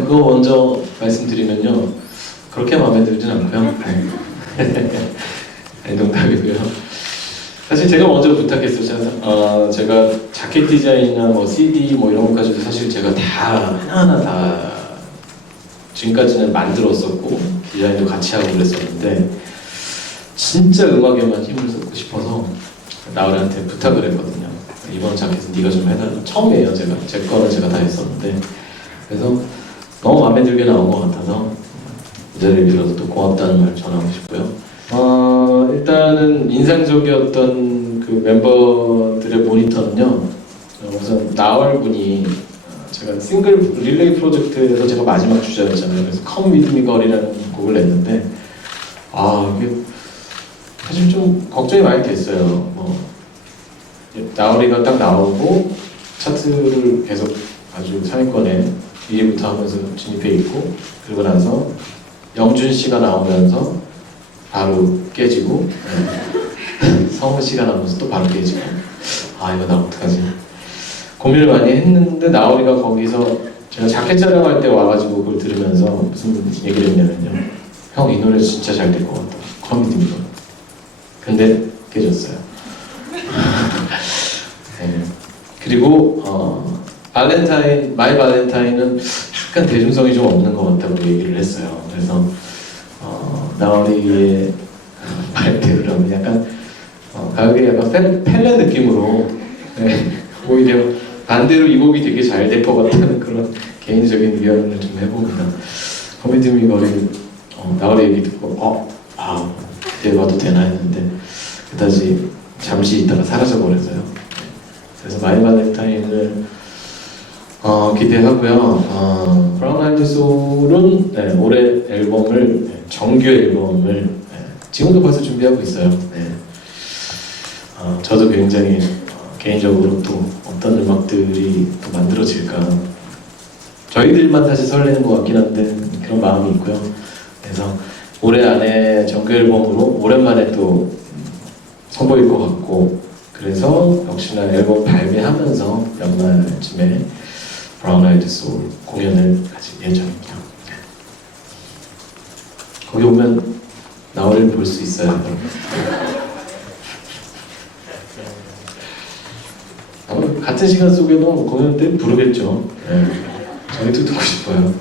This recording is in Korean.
그거 먼저 말씀드리면요. 그렇게 마음에 들진 않고요. 네. 농담이고요. 사실 제가 먼저 부탁했어요. 제가, 어, 제가 자켓 디자인이나 뭐 CD 뭐 이런 것까지도 사실 제가 다 하나하나 다 지금까지는 만들었었고 디자인도 같이 하고 그랬었는데 진짜 음악에만 힘을 쏟고 싶어서 나으리한테 부탁을 했거든요. 이번 자켓은 네가 좀 해달라. 처음이에요 제가 제 거는 제가 다 했었는데 그래서 너무 마음에 들게 나온 것 같아서 이 자리를 빌어서 또 고맙다는 말 전하고 싶고요. 어, 일단은 인상적이었던 그 멤버들의 모니터는요. 어, 우선 나얼 분이 어, 제가 싱글 릴레이 프로젝트에서 제가 마지막 주자였잖아요. 그래서 Come With Me Girl이라는 곡을 냈는데 아 이게 사실 좀 걱정이 많이 됐어요. 뭐 나얼이가 딱 나오고 차트를 계속 아주 상위권에 2위부터 하면서 진입해 있고 그리고 나서 영준 씨가 나오면서 바로 깨지고 네. 성우 씨가 나오면서 또 바로 깨지고. 아 이거 나 어떡하지? 고민을 많이 했는데 나오리가 거기서 제가 자켓 촬영할 때 와가지고 그걸 들으면서 무슨 얘기를 했냐면요 형 이 노래 진짜 잘 될 것 같다. 커미디입니다. 근데 깨졌어요. 네. 그리고 어, 발렌타인 마이 발렌타인은 약간 대중성이 좀 없는 것 같다고 얘기를 했어요 그래서 어, 나얼이의 말대로 하면 약간 어, 가요계 약간 펠, 펠레 느낌으로 네, 오히려 반대로 이 곡이 되게 잘 될 것 같다는 그런 개인적인 위안을 좀 해봅니다. 코미디 미 거리 어, 나얼이 얘기 듣고 어, 아, 그때 봐도 되나 했는데 그다지 잠시 있다가 사라져 버려서요. 그래서 마이 발렌타인을 어, 기대하고요. 어, 브라운 아이드 소울은 네, 올해 앨범을 네, 정규 앨범을 네, 지금도 벌써 준비하고 있어요. 네. 어, 저도 굉장히 어, 개인적으로 또 어떤 음악들이 또 만들어질까 저희들만 사실 설레는 것 같긴 한데 그런 마음이 있고요. 그래서 올해 안에 정규 앨범으로 오랜만에 또 선보일 것 같고 그래서 역시나 앨범 발매하면서 연말쯤에 브라운 아이드 소울 공연을 가질 예정입니다. 네. 거기 오면 나얼을 볼수 있어요. 어, 같은 시간 속에도 공연 때 부르겠죠. 네. 저희도 듣고 싶어요.